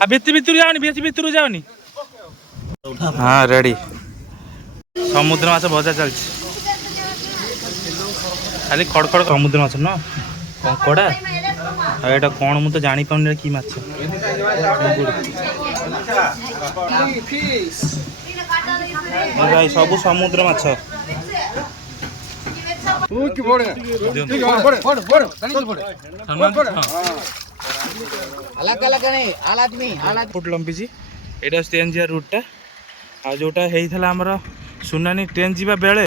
भितर जाओनी भितर जाओनी हाँ रेडी समुद्र माछ भजा चलती खाली खड़खड़ समुद्र माछ न कंकड़ा एटा कौन मु तो जानी पाऊनी कि माछ भाई सब समुद्र माछ फुट लंबी एटा ट्रेन जा रूटा आ जोटा हेइथला हमर सुनानी ट्रेन जीवा बेले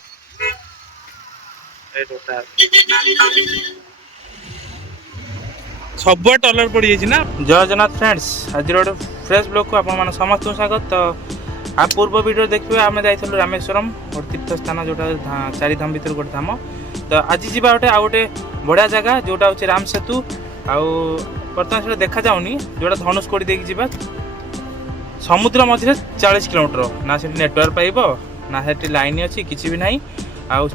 सब टलर पड़ जाइए ना। जय जगन्नाथ फ्रेंड्स आज गोटे फ्रेश ब्लॉग को आपण समस्त स्वागत। तो आप पूर्व वीडियो देखिए आम जाइलु रामेश्वरम गोटे तीर्थ स्थान जोटा चारि धाम भर गोटे धाम। तो आज जीवा गोटे आ गोटे बढ़िया जगह जोटा हूँ राम सेतु आर्तमान से देखा जाऊनी जोटा धनुषकोडी देखिए जीवा समुद्र मध्य 40 किलोमीटर ना से नेटवर्क पाइब ना से लाइन अच्छी किसी भी ना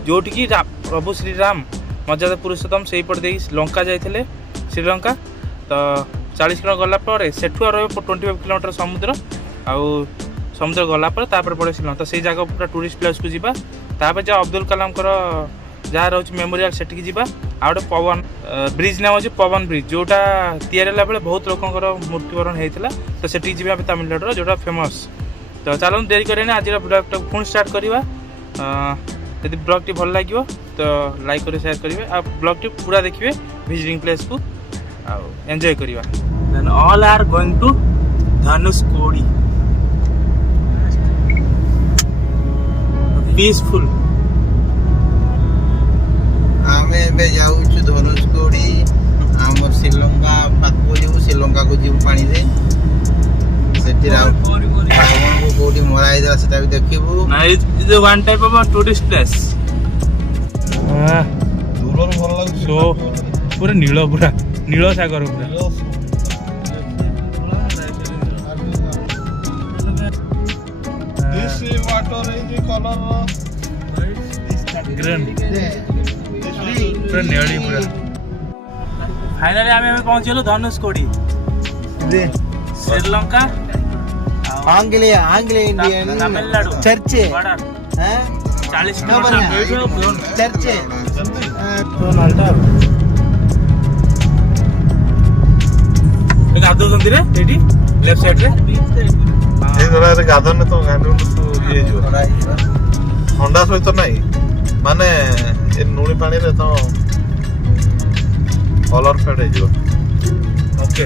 जोटि प्रभु श्रीराम मर्यादा पुरुषोत्तम से पट दे लंका जाते श्रीलंका। तो 40 किलोमीटर गलापर सेठू रहा 25 किलोमीटर समुद्र समुद्र गलापर पड़े श्रीलंका। तो से जगह पूरा टूरिस्ट प्लेस को जीवा जो अब्दुल कलाम जहाँ रोच मेमोरियल से जीवा आ गए पवन ब्रिज नाम अच्छे पवन ब्रिज जोटा या बेले बहुत लोकर मृत्युवरण होता। तो सेठी जी तमिलनाडु जोटा फेमस। तो चलो देरी करें आज ब्लॉग पुणी स्टार्ट करवा। यदि ब्लॉग टी भल लगे तो लाइक कर शेयर करेंगे आ ब्लॉग टी पूरा देखिए विजिटिंग प्लेस को एंजॉय करवा। Then all are going to Dhanushkodi peaceful. आमे बे जाऊ धनुषकोडी आम श्रीलंका पाखो जीव श्रीलंका को जीव पानी दे सेठी रावण को कोडी मराई दला सेटा भी देखिबू ना is one type of tourist place. दूर भल लाग सो पूरा नील सागर पूरा this water is colour green पूरा नीली पूरा। फाइनली आम पहुंचल धनुषकोडी श्रीलंका आंग्लेय Indian Tamil Nadu church border 40 church गाधौଛନ୍ତି रे एठी लेफ्ट साइड रे ए गला रे गाधन तो गांडू तो ये जो ठंडा सहित नहीं माने ए नुणी पानी रे तो कलर फेड है जो ओके।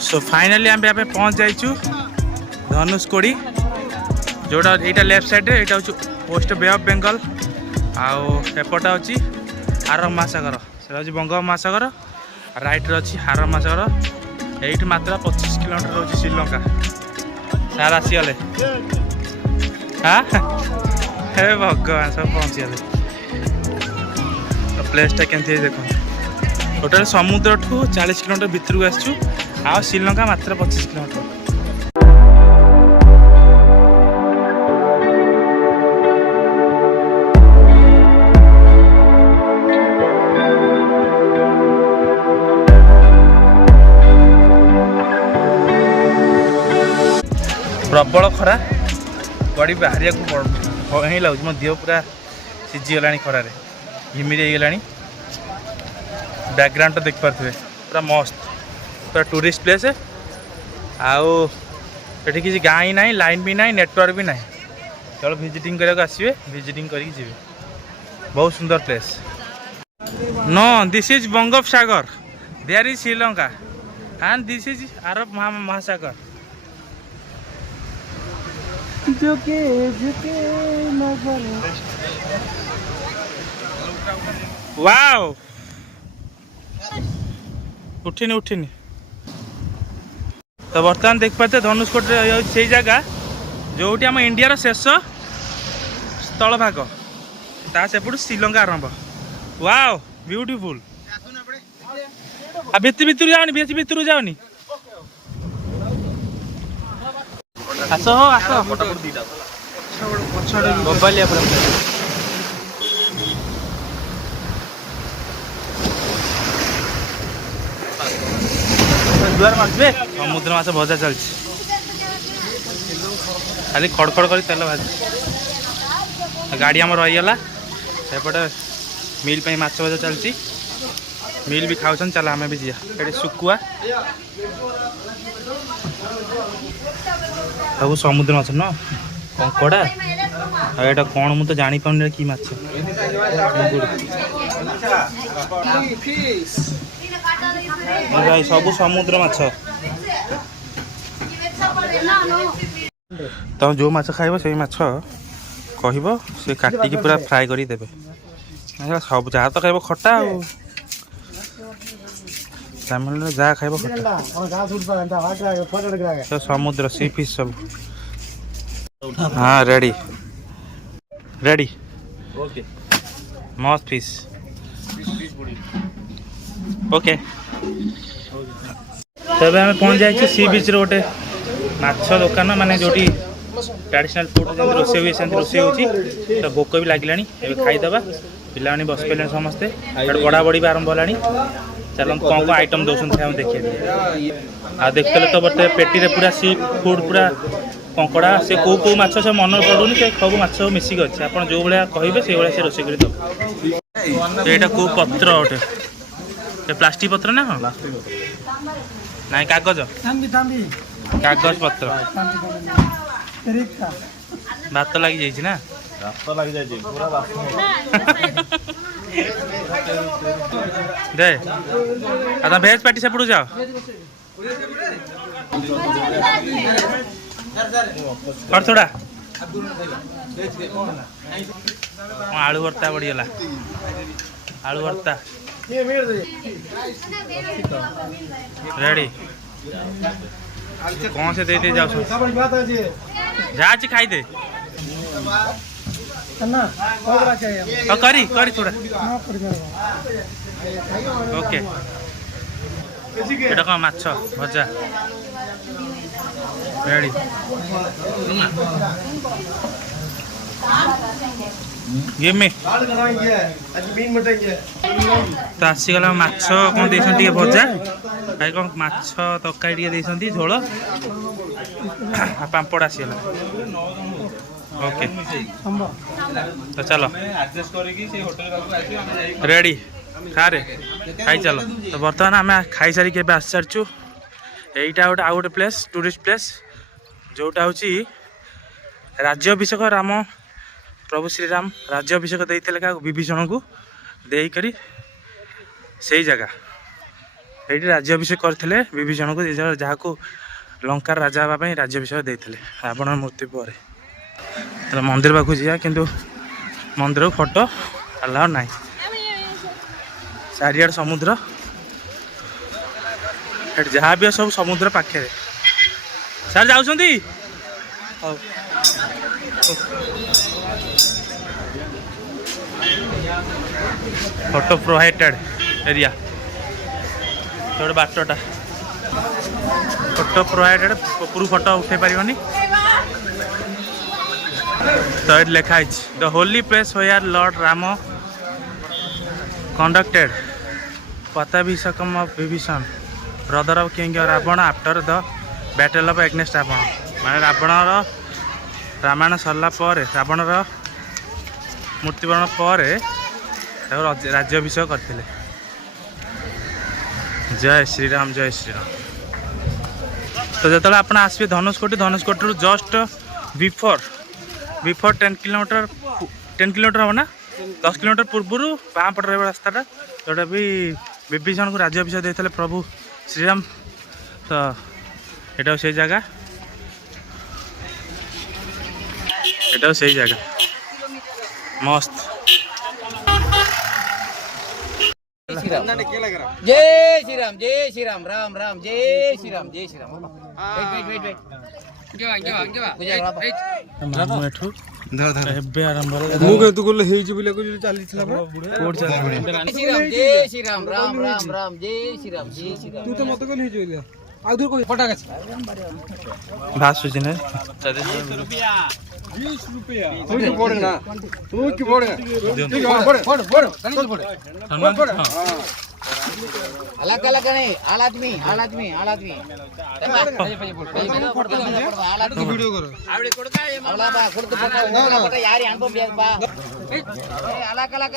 सो फाइनली आम यहाँ पहुँच जाइचु धनुषकोडी जोटा यहाँ लेफ्ट साइड रे यहाँ हूँ वेस्ट बे ऑफ बेंगल आउट अच्छी आरब महासागर से बंगोप महासागर राइट रे अच्छी आरब महासागर ये मात्र 25 किलोमीटर रोचे श्रीलंका सार आसीगले हाँ हे भगवान सब पहुँचीगले। तो प्लेसटा केमती देखो टोटाल समुद्र ठू 40 किलोमीटर भितर को आसचु आ श्रीलंका मात्र 25 किलोमीटर। प्रबल खरा गड़ी बाहर ही लगुच मो देह पूरा सीझीगला खरार घिमिरी होगला। बैकग्राउंड तो देखिपे पूरा मस्त पूरा टूरिस्ट प्लेस है आठी किसी गाँ ही ना लाइन भी ना नेटवर्क भी ना चलो विजिटिंग करके आसवे विजिटिंग करके जी बहुत सुंदर प्लेस। नो दिस इज बंगोपसागर there is Sri Lanka and this is अरब महासागर। वाओ उठिनी तो बर्तमान देख पाते धनुषकोडी से जगह जोटी आम इंडिया शेष स्थल भाग ता सेपटू श्रीलंका आरंभ। वाओ ब्यूटीफुल ଭିତରୁ ଯାଉନି ବେଶୀ ଭିତରୁ ଯାଉନି ଆସ ଆସ ମୋବାଇଲ ପୁରା ସମୁଦ୍ର ମାଛ ଭଜା ଚାଲିଛି ଖାଲି ଖଡ଼ ଖଡ଼ କରି ତେଲ ଭାଜି ଗାଡ଼ି ଆମର ରହିଗଲା ସେପଟେ ମିଲ୍ ପାଇଁ ମାଛ ଭଜା ଚାଲିଛି ମିଲ୍ ବି ଖାଉଛନ୍ତି ଚାଲ ଆମେ ବି ଯିବା ଏଠି ଶୁଖୁଆ ସବୁ ସମୁଦ୍ର ମାଛ ନୁହଁ କଙ୍କଡ଼ା ଆଉ ଏଇଟା କ'ଣ ମୁଁ ତ ଜାଣିପାରୁନି କି ମାଛ ସବୁ ସମୁଦ୍ର ମାଛ ତମେ ଯେଉଁ ମାଛ ଖାଇବ ସେଇ ମାଛ କହିବ ସେ କାଟିକି ପୁରା ଫ୍ରାଏ କରି ଦେବେ ସବୁ ଯାହା ତ ଖାଇବ ଖଟା ଆଉ ତାମିଲନାଡୁରେ ଯାହା ଖାଇବ ଖଟା ସମୁଦ୍ର ସି ଫିସ୍ ସବୁ ହଁ ରେଡି ରେଡି ମସ୍ତ ଫିସ୍ ଓକେ ତେବେ ଆମେ ପହଞ୍ଚି ଯାଇଛୁ ସି ବିଚ୍ରେ ଗୋଟେ ମାଛ ଦୋକାନ ମାନେ ଯେଉଁଠି ଟ୍ରାଡ଼ିସନାଲ୍ ଫୁଡ଼୍ ଯେମିତି ରୋଷେଇ ହୁଏ ସେମିତି ରୋଷେଇ ହେଉଛି ତ ଭୋକ ବି ଲାଗିଲାଣି ଏବେ ଖାଇଦେବା ପିଲାମାନେ ବସି ପାରିଲେଣି ସମସ୍ତେ ବଢ଼ା ବଢ଼ି ବି ଆରମ୍ଭ ହେଲାଣି ଚାଲନ୍ତୁ କ'ଣ କ'ଣ ଆଇଟମ୍ ଦେଉଛନ୍ତି ଆମେ ଦେଖିବା ଆଉ ଦେଖିଥିଲେ ତ ଗୋଟେ ପେଟିରେ ପୁରା ସି ଫୁଡ଼୍ ପୁରା କଙ୍କଡ଼ା ସେ କେଉଁ ମାଛ ସେ ମନେ ପଡ଼ୁନି ସେ ସବୁ ମାଛ ସବୁ ମିଶିକି ଅଛି ଆପଣ ଯେଉଁ ଭଳିଆ କହିବେ ସେଇଭଳିଆ ସେ ରୋଷେଇ କରି ଦେବ ଏଇଟା କେଉଁ ପତ୍ର ଗୋଟେ ଏ ପ୍ଲାଷ୍ଟିକ୍ ପତ୍ର ନା ହଁ ନାଇଁ କାଗଜ କାଗଜ ପତ୍ର ଭାତ ଲାଗିଯାଇଛି ନା ଦେ ଆଉ ଭେଜ ପାର୍ଟି ସେପଟକୁ ଯାଅ ଥୋଡ଼ା ଆଳୁ ଭର୍ତ୍ତା ବଢ଼ିଗଲା ଆଳୁ ଭର୍ତ୍ତା ରେଡ଼ି କ'ଣ ସେ ଦେଇ ଦେଇ ଯାଉଛ ଯାହା ଅଛି ଖାଇଦେ କରି କରି ଥୋଡ଼ା ଓକେ ଏଇଟା କ'ଣ ମାଛ ଭଜା ରେଡ଼ି ଗେମେ ତ ଆସିଗଲା ମାଛ କ'ଣ ଦେଇଛନ୍ତି ଟିକେ ଭଜା ଭାଇ କ'ଣ ମାଛ ତରକାରୀ ଟିକେ ଦେଇଛନ୍ତି ଝୋଳ ପାମ୍ପଡ଼ ଆସିଗଲା ଓକେ ତ ଚାଲ ରେଡ଼ି ଖାରେ ଖାଇ ଚାଲ ତ ବର୍ତ୍ତମାନ ଆମେ ଖାଇସାରିକି ଏବେ ଆସିସାରିଛୁ ଏଇଟା ଗୋଟେ ଆଉ ଗୋଟେ ପ୍ଲେସ୍ ଟୁରିଷ୍ଟ ପ୍ଲେସ୍ ଯେଉଁଟା ହେଉଛି ରାଜ୍ୟାଭିଷେକ ରାମ ପ୍ରଭୁ ଶ୍ରୀରାମ ରାଜ୍ୟାଭିଷେକ ଦେଇଥିଲେ କାହାକୁ ବିଭୀଷଣକୁ ଦେଇକରି ସେଇ ଜାଗା ଏଇଠି ରାଜ୍ୟାଭିଷେକ କରିଥିଲେ ବିଭୀଷଣକୁ ଯାହାକୁ ଲଙ୍କାର ରାଜା ହେବା ପାଇଁ ରାଜ୍ୟାଭିଷେକ ଦେଇଥିଲେ ରାବଣର ମୃତ୍ୟୁ ପରେ ମନ୍ଦିର ପାଖକୁ ଯିବା କିନ୍ତୁ ମନ୍ଦିରକୁ ଫଟୋ ଆଲାଉ ନାହିଁ ଚାରିଆଡ଼େ ସମୁଦ୍ର ଏଠି ଯାହା ବି ସବୁ ସମୁଦ୍ର ପାଖରେ ସାର୍ ଯାଉଛନ୍ତି ହଉ ଫଟୋ ପ୍ରୋଭାଇଡେଡ୍ ଏରିଆ ଗୋଟେ ବାଟଟା ଫଟୋ ପ୍ରୋଭାଇଡେଡ୍ ଉପରୁ ଫଟୋ ଉଠେଇ ପାରିବନି ତ ଏଠି ଲେଖା ହେଇଛି the holy place where lord Ram conducted ପଟ୍ଟାଭିଷେକମ୍ of Vibhishana brother of king Ravana after the battle of against Ravana ମାନେ ରାବଣର ରାମାୟଣ ସରିଲା ପରେ ରାବଣର ମୃତ୍ୟୁବରଣ ପରେ ତାକୁ ରାଜ୍ୟାଭିଷେକ କରିଥିଲେ ଜୟ ଶ୍ରୀରାମ ଜୟ ଶ୍ରୀରାମ ତ ଯେତେବେଳେ ଆପଣ ଆସିବେ ଧନୁଷକୋଟିରୁ ଜଷ୍ଟ ବିଫୋର୍ 10 କିଲୋମିଟର ହେବ ନା 10 କିଲୋମିଟର ପୂର୍ବରୁ ବାଁ ପଟେ ରହିବ ରାସ୍ତାଟା ଯେଉଁଟା ବି ବିଭୀଷଣକୁ ରାଜ୍ୟାଭିଷେକ ଦେଇଥିଲେ ପ୍ରଭୁ ଶ୍ରୀରାମ ତ ଏଇଟା ସେଇ ଜାଗା ମସ୍ତ जय श्री राम राम राम जय श्री राम वेट ଏଠୁ ଧର ଧର ଏବେ ଆରମ୍ଭ ହେଲା ମୁଁ କିନ୍ତୁ କହିଲେ ହେଇଛି ବୋଲି କହିଲି ଚାଲିଥିଲା କୋଉଠି ଚାଲିଛି जय श्री राम राम राम राम जय श्री राम जय श्री राम ତୁ ତ ମତେ କହିଲି ହେଇଛି ବୋଲି ଆଉ ଦୂର କହି ଫଟାକ ଅଛି ଭାସୁଛି ନା ତୁ କି ପଡେ ନା ତୁ କି ପଡେ ପଡେ ପଡେ अलग अलग नहीं आल आदमी आल आदमी आल आदमी ভিডিও করো यार अनुभव बा अलग अलग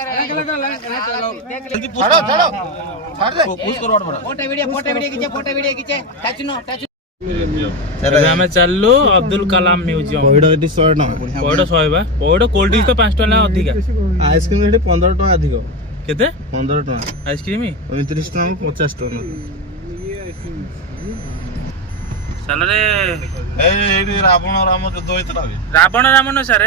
ଛାଡ ଛାଡ ଛାଡ ଦେ फोटो वीडियो खींचे टच नो टच ଏବେ ଆମେ ଚାଲିଲୁ ଅବଦୁଲ କାଲାମ ମ୍ୟୁଜିୟମ ପଇଡ଼ ଏଠି 100 ଟଙ୍କା ପଇଡ଼ 100 ବା ପଇଡ଼ କୋଲ୍ଡ ଡ୍ରିଙ୍କ୍ସ ତ 5 ଟଙ୍କା ଅଧିକା ଆଇସ୍କ୍ରିମ ଏଠି 15 ଟଙ୍କା ଅଧିକ କେତେ 15 ଟଙ୍କା ଆଇସ୍କ୍ରିମ 35 ଟଙ୍କା 50 ଟଙ୍କା ସାଲରେ ଏଇଠି ରାବଣ ରାମ ଯୁଦ୍ଧ ହେଇଥିଲା ବେ। ରାବଣ ରାମ ନୁହେଁ ସାର୍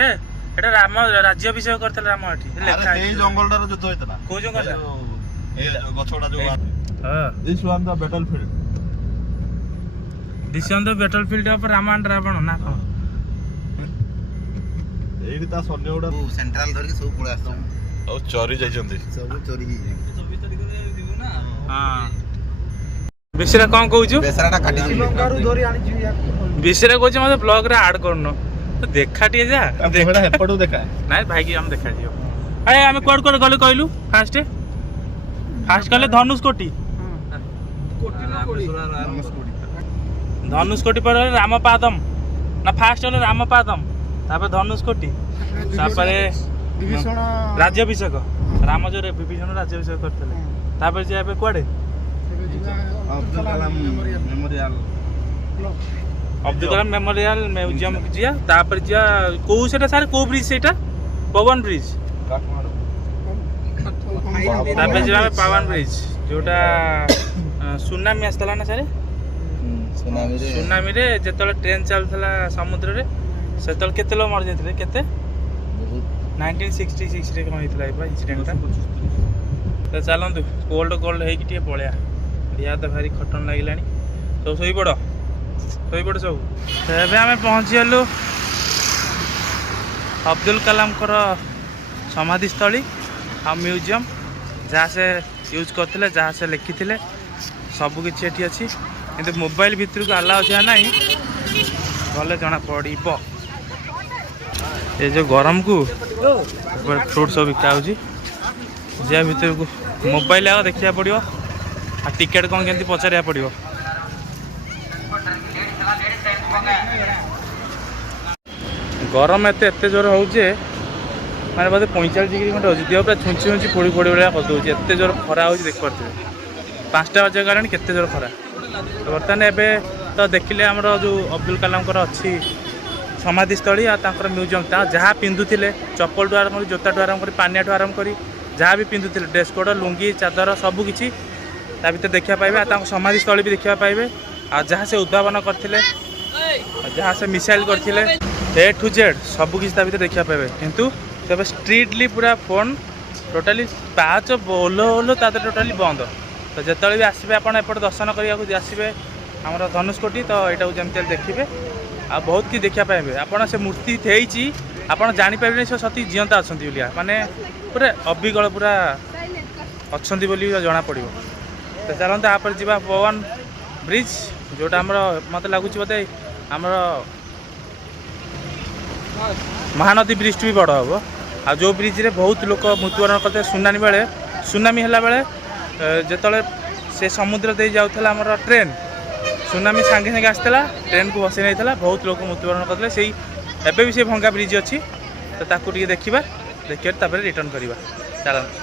ଏଟା ରାମ ରାଜ୍ୟାଭିଷେକ କରିଥିଲେ ରାମ ଏଠି ଆରେ ଲେଖା ସେଇ ଜଙ୍ଗଲଟାର ଯୁଦ୍ଧ ହେଇଥିଲା କୋଉ ଜଙ୍ଗଲ ଏଇ ଗଛ ଗୁଡା ଯୋଉ ହଁ this one the battlefield this on the battlefield of Ram and Ravana ନା କଣ ଏଇଠି ତା ସୈନ୍ୟ ଗୁଡା ସେଣ୍ଟ୍ରାଲ ଧରିକି ସବୁ ପଳେଇ ଆସୁଛନ୍ତି ଆଉ ଚରି ଯାଇଛନ୍ତି ସବୁ ଚୋରି ହେଇଯାଇଛି ହଁ ବିଶେରା କଣ କହୁଛୁ ବେସରାଟା କାଟି ଶ୍ରୀଲଙ୍କାରୁ ଧରି ଆଣିଛି ବିଶେରା କହୁଛି ମତେ ବ୍ଲଗ ରେ ଆଡ କରୁନ ତ ଦେଖା ଟିକେ ଯା ଦେଖା ହେପଟୁ ଦେଖା ନାଇଁ ଭାଇକି ଆମେ ଦେଖାଯିବ ଆରେ ଆମେ କୁଆଡେ କୁଆଡେ ଗଲେ କହିଲୁ ଫାଷ୍ଟ ଗଲେ ଧନୁଷକୋଟି ଧନୁଷକୋଟି ପରେ ଗଲେ ରାମପାଦମ ନା ଫାଷ୍ଟ ଗଲେ ରାମପାଦମ ତାପରେ ଧନୁଷକୋଟି ତାପରେ ବିଭୀଷଣ ରାଜ୍ୟାଭିଷେକ ରାମ ଯୋଉ ବିଭୀଷଣ ରାଜ୍ୟାଭିଷେକ କରିଥିଲେ ତାପରେ ଯିବା ଏବେ କୁଆଡେ Abdul Kalam memorial Abdul Kalam memorial museum ଯିବା ତାପରେ ଯିବା କୋଉ ସେଟା ସାର୍ କୋଉ ବ୍ରିଜ ସେଇଟା ପବନ ବ୍ରିଜ ତାପରେ ଯିବା ଆମେ ପାୱାନ ବ୍ରିଜ ଯୋଉଟା ସୁନାମି ଆସିଥିଲା ନା ସାର୍ ସୁନାମିରେ ଯେତେବେଳେ ଟ୍ରେନ୍ ଚାଲୁଥିଲା ସମୁଦ୍ରରେ ସେତେବେଳେ କେତେ ଲୋକ ମରିଯାଇଥିଲେ କେତେ 1966 ରେ କ'ଣ ହେଇଥିଲା ଏ ଇନସିଡେଣ୍ଟଟା ତ ଚାଲନ୍ତୁ କୋଲ୍ଡ ହେଇକି ଟିକେ ପଳେଇବା ୟା ତ ଭାରି ଖଟନ ଲାଗିଲାଣି ସବୁ ଶୋଇପଡ଼ ସବୁ ଏବେ ଆମେ ପହଞ୍ଚିଗଲୁ ଅବଦୁଲ କାଲାମଙ୍କର ସମାଧିସ୍ଥଳୀ ଆଉ ମ୍ୟୁଜିୟମ ଯାହା ସେ ୟୁଜ୍ କରିଥିଲେ ଯାହା ସେ ଲେଖିଥିଲେ ସବୁକିଛି ଏଠି ଅଛି କିନ୍ତୁ ମୋବାଇଲ ଭିତରକୁ ଆଲାଉ ଅଛି ନା ନାହିଁ ଗଲେ ଜଣା ପଡ଼ିବ ଏ ଯେଉଁ ଗରମକୁ ଫ୍ରୁଟ୍ ସବୁ ବିକା ହେଉଛି ଯିବା ଭିତରକୁ ମୋବାଇଲ ଆଗ ଦେଖିବାକୁ ପଡ଼ିବ ଆଉ ଟିକେଟ୍ କ'ଣ କେମିତି ପଚାରିବାକୁ ପଡ଼ିବ ଗରମ ଏତେ ଜୋର ହେଉଛି ମାନେ ବୋଧେ 45 ଡିଗ୍ରୀ ଖଣ୍ଡେ ହେଉଛି ଦେହ ପୁରା ଛୁଞ୍ଚି ପୋଡ଼ି ଭଳିଆ କରିଦେଉଛି ଏତେ ଜୋର ଖରା ହେଉଛି ଦେଖିପାରୁଥିବେ 5ଟା ବାଜିବା ଗଲାଣି କେତେ ଜୋର ଖରା ବର୍ତ୍ତମାନ ଏବେ ତ ଦେଖିଲେ ଆମର ଯେଉଁ ଅବଦୁଲ କାଲାମଙ୍କର ଅଛି ସମାଧିସ୍ଥଳୀ ଆଉ ତାଙ୍କର ମ୍ୟୁଜିୟମ୍ ତା ଯାହା ପିନ୍ଧୁଥିଲେ ଚପଲଠୁ ଆରମ୍ଭ କରି ଜୋତାଠୁ ଆରମ୍ଭ କରି ପାନିଆଠୁ ଆରମ୍ଭ କରି ଯାହା ବି ପିନ୍ଧୁଥିଲେ ଡ୍ରେସ୍ କୋଡ଼ ଲୁଙ୍ଗି ଚାଦର ସବୁକିଛି ତା ଭିତରେ ଦେଖିବା ପାଇବେ ଆଉ ତାଙ୍କ ସମାଧିସ୍ଥଳୀ ବି ଦେଖିବା ପାଇବେ ଆଉ ଯାହା ସେ ଉଦ୍ଭାବନ କରିଥିଲେ ଯାହା ସେ ମିସାଇଲ୍ କରିଥିଲେ A to Z ସବୁକିଛି ତା ଭିତରେ ଦେଖିବା ପାଇବେ କିନ୍ତୁ ତେବେ ଷ୍ଟ୍ରିଟଲି ପୁରା ଫୋନ୍ ଟୋଟାଲି ପାହାଚ ଓହ୍ଲ ତା ଦେହରେ ଟୋଟାଲି ବନ୍ଦ ତ ଯେତେବେଳେ ବି ଆସିବେ ଆପଣ ଏପଟେ ଦର୍ଶନ କରିବାକୁ ଆସିବେ ଆମର ଧନୁଷକୋଟି ତ ଏଇଟାକୁ ଯେମିତି ହେଲେ ଦେଖିବେ ଆଉ ବହୁତ କିଛି ଦେଖିବା ପାଇବେ ଆପଣ ସେ ମୂର୍ତ୍ତି ହେଇଛି ଆପଣ ଜାଣିପାରିବେନି ସେ ସତି ଜିଅନ୍ତା ଅଛନ୍ତି ବୋଲିଆ ମାନେ ପୁରା ଅବିକଳ ପୁରା ଅଛନ୍ତି ବୋଲି ଜଣାପଡ଼ିବ ତ ଚାଲନ୍ତୁ ତାପରେ ଯିବା ପବନ ବ୍ରିଜ ଯେଉଁଟା ଆମର ମୋତେ ଲାଗୁଛି ବୋଧେ ଆମର ମହାନଦୀ ବ୍ରିଜଠୁ ବି ବଡ଼ ହେବ ଆଉ ଯେଉଁ ବ୍ରିଜରେ ବହୁତ ଲୋକ ମୃତ୍ୟୁବରଣ କରିଥିଲେ ସୁନାମି ହେଲା ବେଳେ ଯେତେବେଳେ ସେ ସମୁଦ୍ର ଦେଇ ଯାଉଥିଲା ଆମର ଟ୍ରେନ୍ ସୁନାମି ସାଙ୍ଗେ ସାଙ୍ଗେ ଆସିଥିଲା ଟ୍ରେନ୍କୁ ଭସେଇ ନେଇଥିଲା ବହୁତ ଲୋକ ମୃତ୍ୟୁବରଣ କରିଥିଲେ ସେଇ ଏବେ ବି ସେ ଭଙ୍ଗା ବ୍ରିଜ୍ ଅଛି ତ ତାକୁ ଟିକେ ଦେଖିବା ତାପରେ ରିଟର୍ନ କରିବା ଚାଲନ୍ତୁ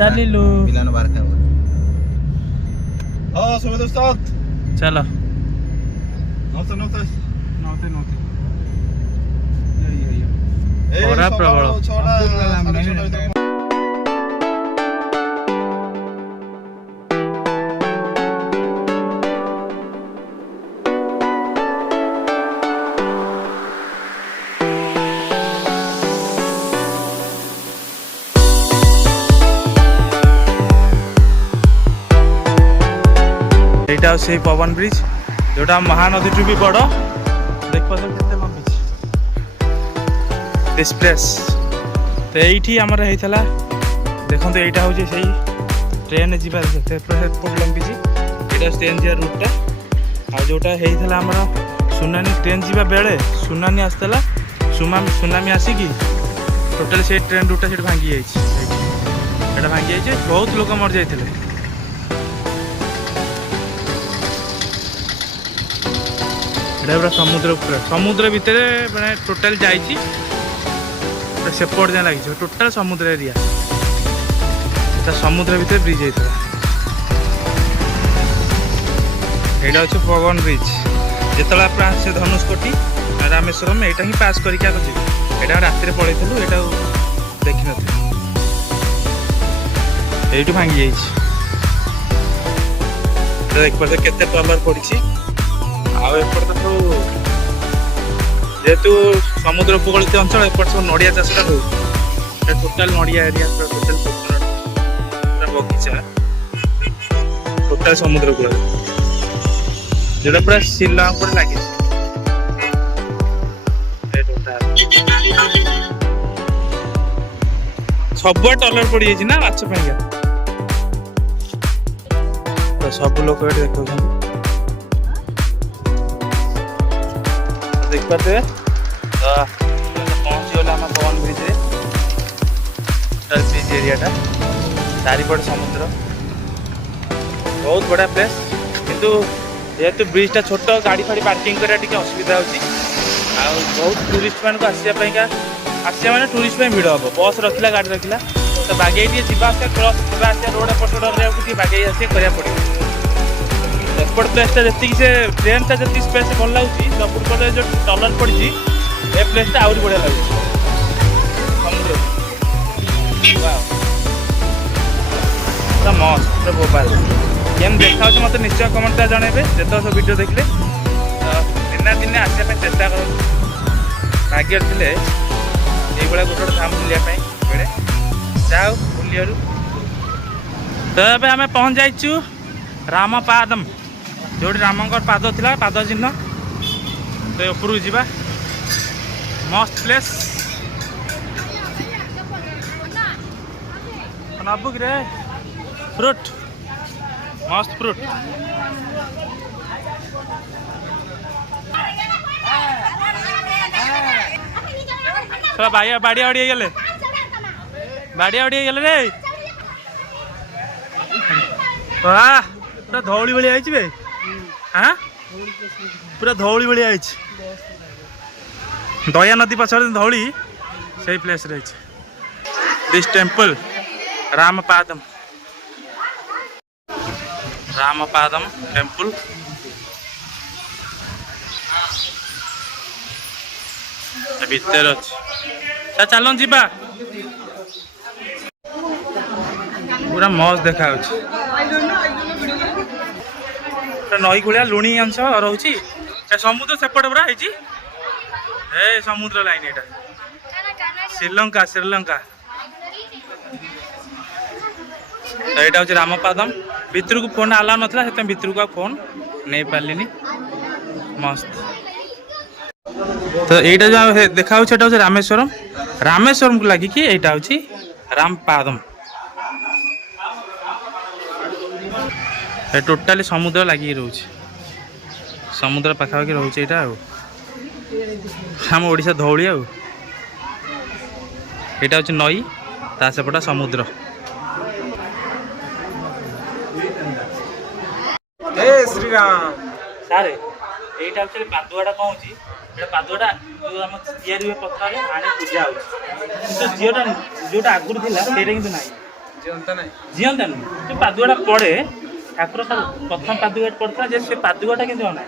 ଚାଲିଲୁ ପିଲାନ ବାହାର ଖାଇବ ହଁ ସୁମିତ ଉସ୍ତାଦ ଚାଲ ନମସ୍ତେ ଖରା ପ୍ରବଳ এইটা সেই পবন ব্রিজ যেটা মহানদীঠু বি বড় দেখো কেতে লম্বিছে दिस प्लेस तो यही आमर होता देखो यहाँ हूँ से ट्रेन जी लंबी यहाँ ट्रेन जी रूटा आ जोटा होता आमर सुनानी ट्रेन जी बेले सुनानी आसला सुनामी आसिकी टोटाल से ट्रेन रूटा से भांगी जाइए भांगी जाइए बहुत लोग मर जाते पूरा समुद्र भितर मैंने टोटाल जाइए सेपट जाए लगी टोटाल समुद्र एरिया समुद्र भितर ब्रिज होता यहाँ हूँ पवन ब्रिज जो आप आसे धनुषकोटी रामेश्वरम यहाँ ही पास करके आगे जी यहाँ रात पलू यहाँ देखी न यू भांगी देख पारे केते डॉलर पड़ी आपर तो सब जेहेतु समुद्र उपकूलित अंचल एपट सब नड़िया चाषटा हो टोटाल नड़िया एरिया टोटाल पूरा बगीचा टोटाल समुद्र कूल जोटा पूरा शिलंग पर लगे सब टलर पड़ जाए ना माछ तो सब लोग देखो देख पाते पहुँची गला आम पवन ब्रिज ब्रिज एरिया चारिपट समुद्र बहुत बड़ा प्लेस किंतु जेहेतु ब्रिजटा छोट गाड़ी फाड़ी पार्किंग करा असुविधा हो बहुत टूरिस्ट मान को आसिया मैंने टूरिस्ट भिड़ हम बस रखला गाड़ी रखला तो बागे जावास क्रस जावास रोड एपट बागे आसिया करा पड़े एपट प्लेसटा जी से ट्रेनटा जी स्पेस भल लगे सबुपटे जो टलर पड़ी ए प्लेसटा आहरी बढ़िया लगे समुद्र पूरा मस्त पूरा बोबाल केम देखा मत निश्चय कमेंट जनइबे जो सब वीडियो देखले दिना दिने आसापी चेष्टा कर भाग्य थे ये गोटे धाम बुलापी बेड़े जाओ बुलियारू तो ये आम पहुँच जाइचु रामपादम जो रामंकर पाद था पाद चिन्ह तो उपरକୁ ଯିବା मस्त प्लेस नबू कि फ्रूट मस्त फ्रूट बाड़िया बाड़िया गले बाड़िया गले रे वाह पूरा धौली भाई आई बे हाँ पूरा धौली भाई आई दया नदी पछाड़ धौली से प्लेस रही दिस टेम्पल रामपादम टेम्पल भीतर अच्छे चलन जीवा पूरा मस्त देखा नई गुड़िया लुणी अंश रोचे समुद्र सेपट पूरा है समुद्र लाइन यहाँ श्रीलंका श्रीलंका तो यहाँ हूँ रामपादम भितर को फोन आला नाला से भितर को फोन नहीं पार्ली मस्त तो यहाँ जो देखा हूँ रामेश्वरम रामेश्वरम को लगिकी यहाँ हूँ रामपादम टोटाली समुद्र लगे रोचे समुद्र पाखापाखि रोचे यहाँ आम ओडिशा धौली यहाँ हूँ नई ता सेपटा समुद्र श्रीराम सारे यहाँ एक्चुअली पादुआटा कौन पादुआटा जो आम तैयारी हुए पत्थर आने पूजा हो झीटा जोटा आगुरी थी कि ना जीवंता नुह जो पादुआटा पड़े ठाकुर प्रथम पादुआ पड़ता से पादुआटा कि ना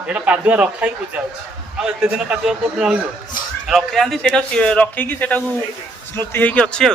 यहाँ पादुआ रखा ही पूजा होते दिन पादुआ कौट रखी था रखी स्मृति होगी अच्छी